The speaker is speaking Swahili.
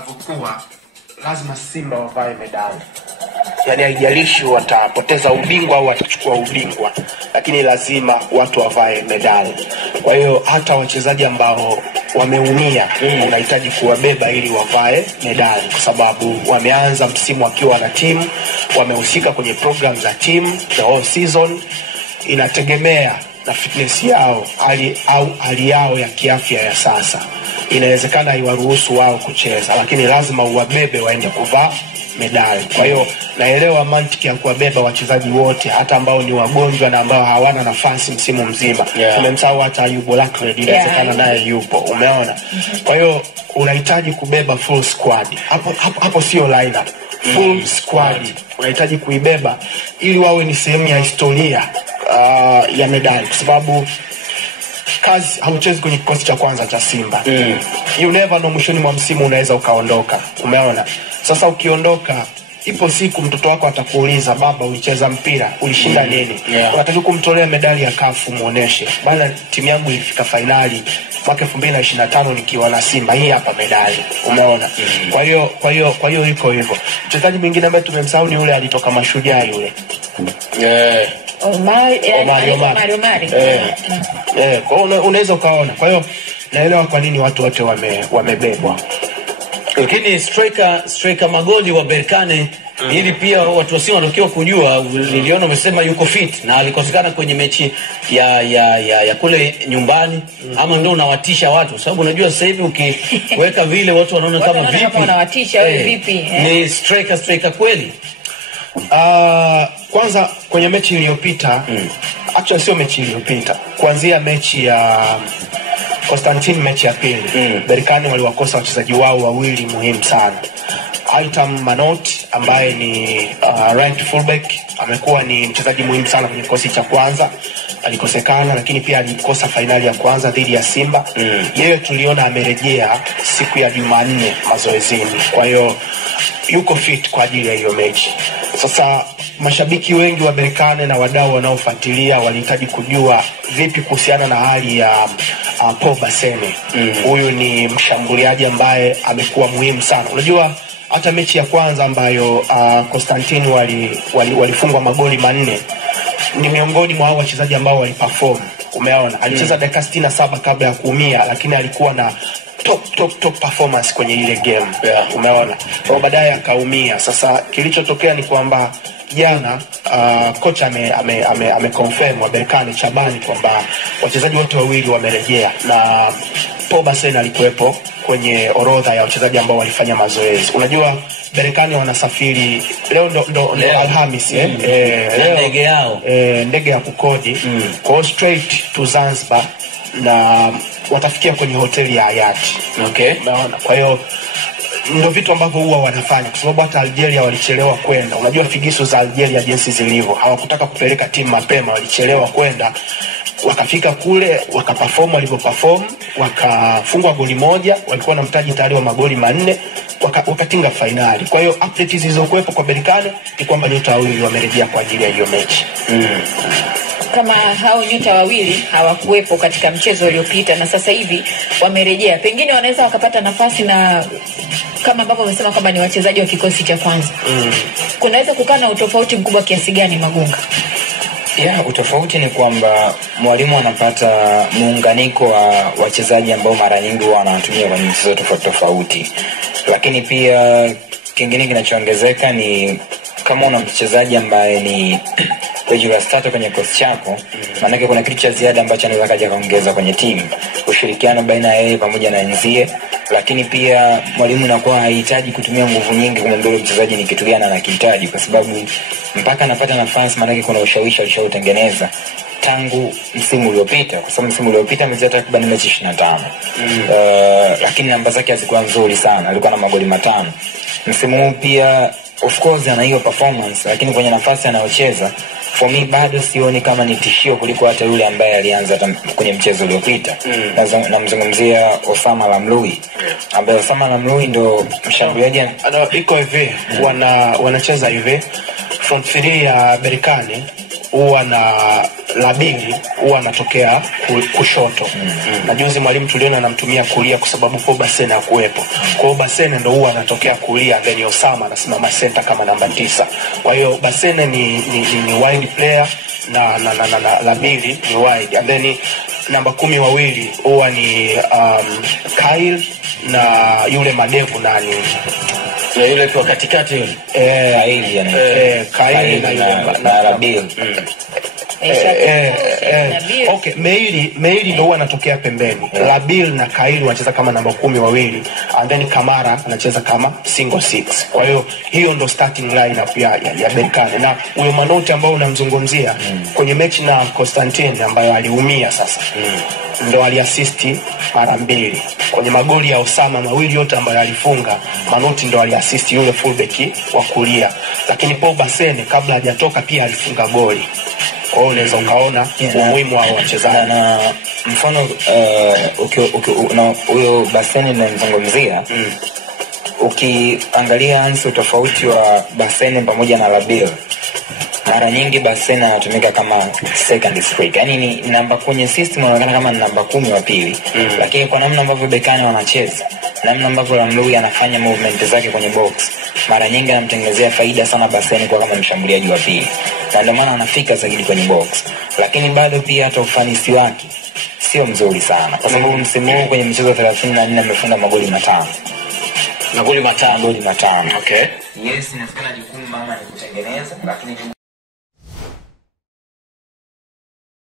itakavyokuwa lazima Simba wavae medali. Yani haijalishi watapoteza ubingwa au watachukua ubingwa, lakini lazima watu wavae medali. Kwa hiyo hata wachezaji ambao wameumia unahitaji kuwabeba ili wavae medali, kwa sababu wameanza msimu wakiwa na timu, wamehusika kwenye program za timu the whole season. Inategemea na fitness yao, hali yao ya kiafya ya sasa. Inawezekana iwaruhusu wao kucheza, lakini lazima uwabebe waende kuvaa medali. Kwa hiyo naelewa mantiki ya kuwabeba wachezaji wote, hata ambao ni wagonjwa na ambao hawana nafasi msimu mzima. Tumemsahau hata Ayubu Lakred, inawezekana naye yupo, umeona. Kwa hiyo unahitaji kubeba full squad. Hapo sio lineup, full squad unahitaji kuibeba ili wawe ni sehemu ya historia ya medali, kwa sababu kazi hauchezi kwenye kikosi cha kwanza cha Simba. You never know, mwishoni mwa msimu unaweza ukaondoka, umeona. Sasa ukiondoka, ipo siku mtoto wako atakuuliza, baba ulicheza mpira, ulishinda nini? Unataka kumtolea medali ya kafu muoneshe, bana timu yangu ilifika finali mwaka 2025 nikiwa na Simba, hii hapa medali, umeona. Kwa hiyo iko hivyo. Mchezaji mwingine ambaye tumemsahau ni yule alitoka Mashujaa yule. Omari. Kwa unaweza ukaona. Kwa hiyo naelewa kwa nini watu wote wamebebwa. Lakini striker magoli wa Berkane, ili pia watu wasio wanatakiwa kujua, niliona umesema yuko fit na alikosekana kwenye mechi ya kule nyumbani. Ama ndio unawatisha watu, sababu unajua sasa hivi ukiweka vile watu wanaona kama vipi, kama unawatisha wewe vipi. Ni striker kweli. Kwanza kwenye mechi iliyopita, actually sio mechi iliyopita, kuanzia mechi ya Constantine, mechi ya pili, Berkane waliwakosa wachezaji wao wawili muhimu sana. Aitam Manot ambaye ni right fullback, amekuwa ni mchezaji muhimu sana kwenye kikosi cha kwanza, alikosekana, lakini pia alikosa finali ya kwanza dhidi ya Simba. Yeye tuliona amerejea siku ya Jumanne mazoezini, kwa hiyo yuko fit kwa ajili ya hiyo mechi. Sasa mashabiki wengi wa Berkane na wadau wanaofuatilia walihitaji kujua vipi kuhusiana na hali ya Paul Bassene. Huyu ni mshambuliaji ambaye amekuwa muhimu sana. Unajua hata mechi ya kwanza ambayo Constantine walifungwa magoli 4, ni miongoni mwa wachezaji ambao waliperform, umeona. Alicheza dakika 67 kabla ya kuumia, lakini alikuwa na top performance kwenye ile game, umeona. Kwa baadaye akaumia. Sasa kilichotokea ni kwamba jana kocha ameconfirm wa Berkane Chabani kwamba wachezaji wote wawili wamerejea, na Paul Bassene alikuwepo kwenye orodha ya wachezaji ambao walifanya mazoezi. Unajua Berkane wanasafiri leo ndo Alhamis, ndege yao, ndege ya kukodi, kwa straight to Zanzibar, na watafikia kwenye hoteli ya Hayati. Unaona, kwa hiyo ndio vitu ambavyo huwa wanafanya, kwa sababu hata Algeria walichelewa kwenda. Unajua figisu za Algeria jinsi zilivyo, hawakutaka kupeleka timu mapema, walichelewa kwenda. Wakafika kule, wakaperform walivyoperform, wakafungwa goli 1, walikuwa na mtaji tayari wa magoli 4, wakatinga finali. Kwa hiyo update zilizokuwepo kwa Berkane ni kwamba nyota wawili wamerejea kwa ajili ya hiyo mechi. Kama hao nyota wawili hawakuwepo katika mchezo uliopita na sasa hivi wamerejea, pengine wanaweza wakapata nafasi, na kama ambavyo wamesema kwamba ni wachezaji wa kikosi cha kwanza, kunaweza kukaa na utofauti mkubwa kiasi gani, Magunga? Utofauti ni kwamba mwalimu anapata muunganiko wa wachezaji ambao mara nyingi wanatumia kwenye michezo tofauti. Lakini pia kingine kinachoongezeka ni kama una mchezaji ambaye ni regular starter kwenye kikosi chako, maana yake kuna kitu cha ziada ambacho anaweza kaja kaongeza kwenye timu, ushirikiano baina ya yeye pamoja na wenzie. Lakini pia mwalimu anakuwa hahitaji kutumia nguvu nyingi kumwambia mchezaji ni kitu gani anakihitaji, kwa sababu mpaka anapata nafasi, maana yake kuna ushawishi alishotengeneza tangu msimu uliopita, kwa sababu msimu uliopita amecheza takriban mechi 25. Lakini namba zake hazikuwa nzuri sana, alikuwa na magoli 5. Msimu huu pia of course ana hiyo performance, lakini kwenye nafasi anayocheza for me bado sioni kama ni tishio kuliko hata yule ambaye alianza kwenye mchezo uliopita. Namzungumzia Osama Lamloui, ambaye Osama Lamloui ndo mshambuliaji iko hivi, wanacheza hivi front three ya Berkane huwa na Labili huwa anatokea kushoto. Na juzi mwalimu tuliona anamtumia kulia kwa sababu Paul Basene hakuwepo. Kwa hiyo Basene ndo huwa anatokea kulia, then Osama anasimama center kama namba 9. Kwa hiyo Basene ni wide player na Labili ni wide, and then namba 10 wawili huwa ni Kyle na yule madevu nani na yule kwa katikati yule Kyle na Labili. Okay, Meili ndo huwa anatokea pembeni. Labil na Kaili wanacheza kama namba 10 wawili, and then Kamara anacheza kama single 6. Kwa hiyo ndo starting lineup ya Berkane. Na huyo Manoti ambao unamzungumzia kwenye mechi na Constantine ambayo aliumia sasa, ndo aliassist mara 2 kwenye magoli ya Osama mawili yote ambayo alifunga. Manoti ndo aliassist yule fullback wa kulia, lakini Paul Basene kabla hajatoka pia alifunga goli. Kwa hiyo unaweza ukaona umuhimu wa wachezaji. Na mfano huyo Basene ninamzungumzia, ukiangalia ansi tofauti wa Basene pamoja na Labil, mara nyingi Basene anatumika kama second striker, yani ni namba kwenye system anaonekana kama namba 10 wa pili. Lakini kwa namna ambavyo Berkane wanacheza, namna ambavyo Lamlui anafanya movement zake kwenye box, mara nyingi anamtengenezea faida sana Basene kwa kama mshambuliaji wa pili, na ndio maana anafika zaidi kwenye box. Lakini bado pia hata ufanisi wake sio mzuri sana, kwa sababu msimu huu kwenye michezo 34 amefunga magoli 5. Magoli 5. Magoli 5. Okay. Yes, inafikana jukumu mama ni kutengeneza, lakini